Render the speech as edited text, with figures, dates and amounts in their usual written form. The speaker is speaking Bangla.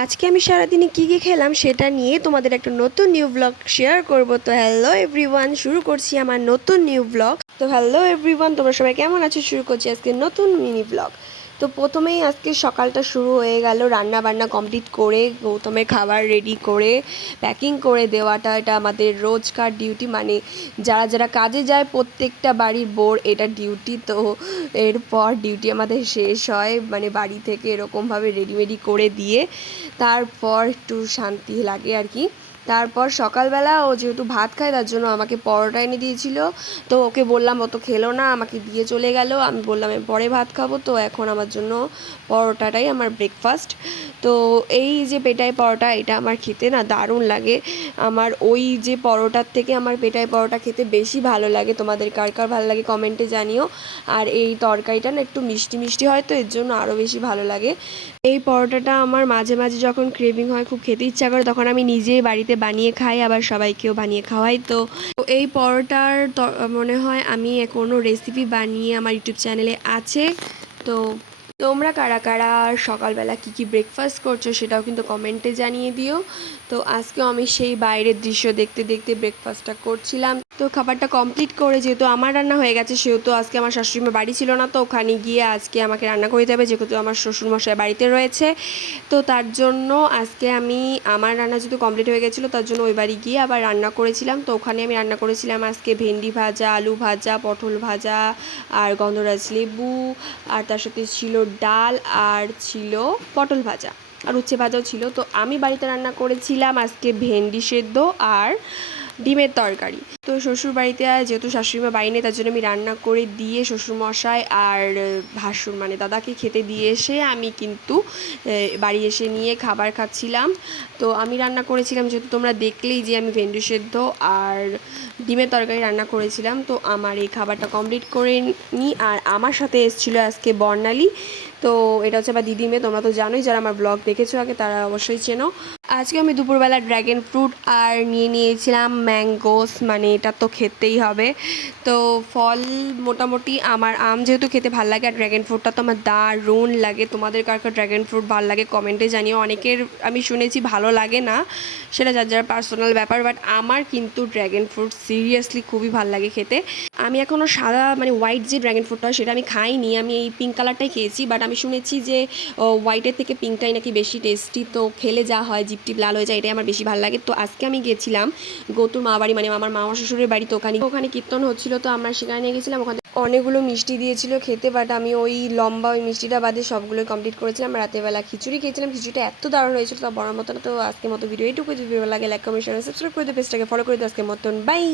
আজকে আমি সারাদিনে কী কী খেলাম সেটা নিয়ে তোমাদের একটা নতুন নিউ ব্লগ শেয়ার করব। তো হ্যালো এভরিওয়ান, শুরু করছি আমার নতুন নিউ ব্লগ। তো হ্যালো এভরিওয়ান, তোমরা সবাই কেমন আছো? শুরু করছি আজকে নতুন মিনি ব্লগ। তো প্রথমেই আজকে সকালটা শুরু হয়ে গেল রান্না বান্না কমপ্লিট করে, গৌতমের খাবার রেডি করে প্যাকিং করে দেওয়াটা এটা আমাদের রোজকার ডিউটি। মানে যারা যারা কাজে যায় প্রত্যেকটা বাড়ির বোর এটা ডিউটি। তো এরপর ডিউটি আমাদের শেষ হয়, মানে বাড়ি থেকে এরকমভাবে রেডিমেডি করে দিয়ে তারপর একটু শান্তি লাগে আর কি। তারপর সকালবেলা ও যেহেতু ভাত খায় তার জন্য আমাকে পরোটা এনে দিয়েছিল। তো ওকে বললাম, ও তো খেলো না, আমাকে দিয়ে চলে গেল। আমি বললাম আমি পরে ভাত খাবো। তো এখন আমার জন্য পরোটাটাই আমার ব্রেকফাস্ট। তো এই যে পেটাই পরোটা, এটা আমার খেতে না দারুণ লাগে। আমার ওই যে পরোটার থেকে আমার পেটাই পরোটা খেতে বেশি ভালো লাগে। তোমাদের কার কার ভালো লাগে কমেন্টে জানিও। আর এই তরকারিটা না একটু মিষ্টি মিষ্টি হয়, তো এর জন্য আরও বেশি ভালো লাগে। এই পরোটাটা আমার মাঝে মাঝে যখন ক্রেভিং হয়, খুব খেতে ইচ্ছা করে, তখন আমি নিজেই বাড়িতে বানিয়ে খাই, আবার সবাইকেও বানিয়ে খাওয়াই। তো এই পরোটার মনে হয় আমি কোনো রেসিপি বানিয়ে আমার ইউটিউব চ্যানেলে আছে। তো তোমরা কারা কারা সকালবেলা কী কী ব্রেকফাস্ট করছো সেটাও কিন্তু কমেন্টে জানিয়ে দিও। তো আজকেও আমি সেই বাইরের দৃশ্য দেখতে দেখতে ব্রেকফাস্টটা করছিলাম। তো খাবারটা কমপ্লিট করে যেহেতু আমার রান্না হয়ে গেছে, সেহেতু আজকে আমার শাশুড়িমা বাড়ি ছিল না, তো ওখানে গিয়ে আজকে আমাকে রান্না করে দিতে হবে, যেহেতু আমার শ্বশুরমশাই বাড়িতে রয়েছে। তো তার জন্য আজকে আমার রান্না যেহেতু কমপ্লিট হয়ে গেছিলো, তার জন্য ওই বাড়ি গিয়ে আবার রান্না করেছিলাম। তো ওখানে আমি রান্না করেছিলাম আজকে ভেন্ডি ভাজা, আলু ভাজা, পটল ভাজা আর গন্ধরাজ লেবু, আর তার সাথে ছিল ডাল, আর ছিল পটল ভাজা, আর উচ্ছে ভাজাও ছিল। তো আমি বাড়িতে রান্না করেছিলাম আজকে ভেন্ডি সেদ্ধ আর ডিমের তরকারি। তো শ্বশুর বাড়িতে যেহেতু শাশুড়িমা বাড়ি নেই, তার জন্য আমি রান্না করে দিয়ে শ্বশুরমশাই আর ভাসুর মানে দাদাকে খেতে দিয়ে এসে আমি কিন্তু বাড়ি এসে নিয়ে খাবার খাচ্ছিলাম। তো আমি রান্না করেছিলাম, যেহেতু তোমরা দেখলেই যে আমি ভেন্ডি সেদ্ধ আর ডিমের তরকারি রান্না করেছিলাম। তো আমার এই খাবারটা কমপ্লিট করে নিই। আর আমার সাথে এসেছিলো আজকে বর্ণালী। তো এটা হচ্ছে আমার দিদি মেয়ে, তোমরা তো জানোই, যারা আমার ব্লগ দেখেছো আগে তারা অবশ্যই চেনো। আজকে আমি দুপুরবেলা ড্র্যাগন ফ্রুট আর নিয়েছিলাম ম্যাঙ্গোস, মানে এটা তো খেতেই হবে। তো ফল মোটামুটি আমার আম যেহেতু খেতে ভালো লাগে, আর ড্র্যাগন ফ্রুটটা তো আমার দারুণ লাগে। তোমাদের কার কার ড্র্যাগন ফ্রুট ভালো লাগে কমেন্টে জানিও। অনেকের আমি শুনেছি ভালো লাগে না, সেটা যার যার পার্সোনাল ব্যাপার, বাট আমার কিন্তু ড্র্যাগন ফ্রুট সিরিয়াসলি খুবই ভালো লাগে খেতে। আমি এখনও সাদা মানে হোয়াইট যে ড্র্যাগন ফ্রুটটা সেটা আমি খাইনি, আমি এই পিঙ্ক কালারটাই খেয়েছি। বাট আমি শুনেছি যে হোয়াইটের থেকে পিঙ্কটাই নাকি বেশি টেস্টি, তো খেলে যা হয় জিপ টিপ লাল হয়ে যায়, এটাই আমার বেশি ভালো লাগে। তো আজকে আমি গেছিলাম গৌতুর মা বাড়ি, মানে আমার মামা শ্বশুরের বাড়ি। তো ওখানে কীর্তন হচ্ছিলো, তো আমরা সেখানে নিয়ে গেছিলাম। ওখানে অনেকগুলো মিষ্টি দিয়েছিল খেতে, বাট আমি ওই লম্বা ওই মিষ্টিটা বাদে সবগুলোই কমপ্লিট করেছিলাম। রাতেরবেলা খিচুড়ি খেয়েছিলাম, খিচুড়িটা এত দারুণ হয়েছিল, তো বড়ার মতো না। তো আজকের মতো ভিডিও এইটুকু। যদি ভালো লাগে লাইক কমেন্ট শেয়ার সাবস্ক্রাইব করে দিও, পেজটাকে ফলো করে দিও। আজকের মতন বাই।